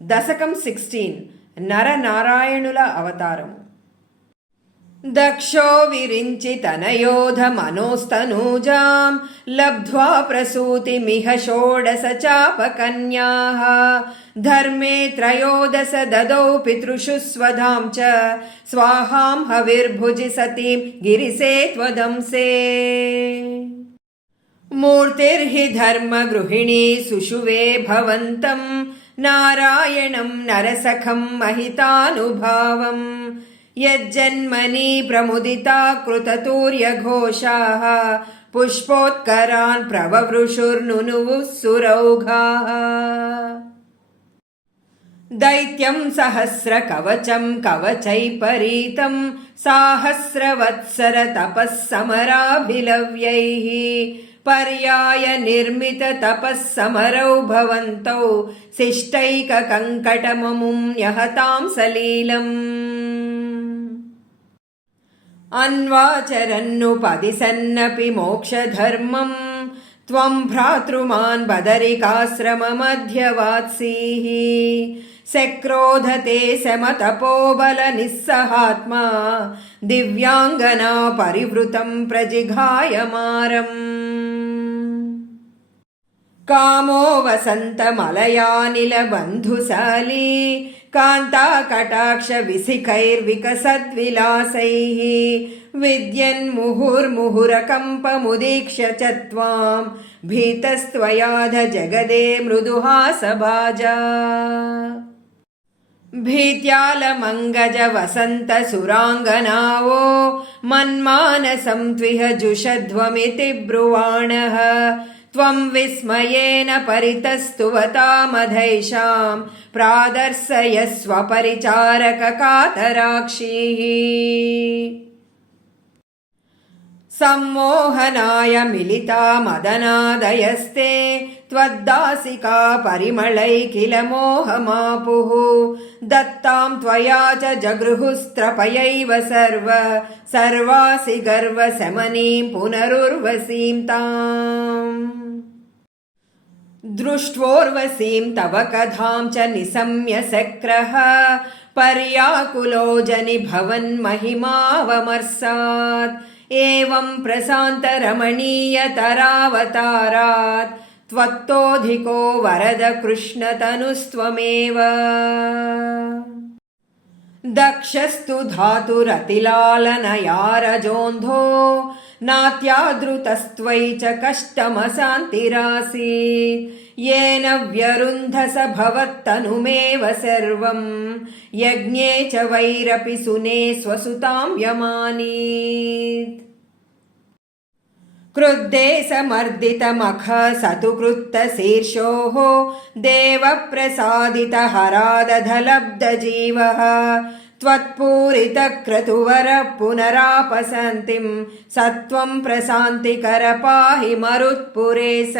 దశకం 16 నరనారాయణుల అవతారము. దక్షో విరించి తనయోధ మనోస్తనూజాం లబ్ధ్వా ప్రసూతిమిహ షోడశ చాపకన్యాః ధర్మే త్రయోదశ దదౌ పితృషు స్వధాం చ స్వాహాం హవిర్భుజి సతీం గిరిసే త్వదంసే. మూర్తిర్హి ధర్మగృహిణీ సుషువే భవంతం నారాయణం నరసఖం మహితానుభావం యజ్జన్మని ప్రముదితా కృతతూర్యఘోషాః పుష్పోత్కరాన్ ప్రవవృషుర్నునువుః సురౌఘాః. దైత్యం సహస్రకవచం కవచైపరీతం సాహస్రవత్సర తపస్సమరాభిలవ్యైః పర్యాయ నిర్మిత తపస్సమరౌ భవంతౌ శిష్టైక కంకటమముం న్యహతాం సలీలం. అన్వాచరన్ను పదిసన్నపి మోక్షధర్మం త్వం భ్రాతృమాన్ బదరికాశ్రమమధ్యవాత్సీః శక్రోధతే శమతపోబల నిస్సహాత్మా దివ్యాంగనా పరివృతం ప్రజిఘాయమారం. కామో వసంతమలయానిల బంధుశాలీ కాంతాకటాక్ష విసిఖైర్వికసద్విలాసైః విద్యన్ముహుర్ముహురకంపముదీక్ష్య చ త్వాం భీతస్త్వయాధ జగదే మృదుహాసభాజా. భీత్యాలమంగజ వసంత సురాంగనావో మన్మానసం త్విహ జుషధ్వమితి బ్రువాణః త్వం విస్మయేన పరితస్తువతామధైషాం ప్రాదర్శయస్వ పరిచారక కాతరాక్షీః. సమ్మోహనాయ మిలితా మదనాదయస్తే త్వద్దాసికా పరిమళై కిల మోహమాపుః దత్తాం త్వయా చ జగృహుస్త్రపయైవ సర్వాసి గర్వ శమనీం పునరుర్వసీం తాం. దృష్ట్వోర్వసీం తవ కథాం చ నిశమ్య శక్రః పర్యాకులో జని భవన్ మహిమావమర్సాత్ ఏవం ప్రశాంత రమణీయతరావతారాత్ త్వత్తోధికో వరద కృష్ణ తనుస్త్వమేవ. దక్షస్తు ధాతురతిలాలనయారజోంధో నాత్యాదృతస్త్వయి చ కష్టమశాంతిరాసీత్ येन व्यरुन्धस भवत्तनुमेव सर्वं यज्ञे च वैरपि सुने स्वसुतां व्यमानीत्. क्रुद्धे समर्दितमख सतु कृत्तशीर्षोः देवप्रसादितहरादधलब्धजीवः त्वत्पूरितक्रतुवरः पुनरापसन्तिं सत्वं प्रशान्तिकर पाहि मरुत्पुरेश.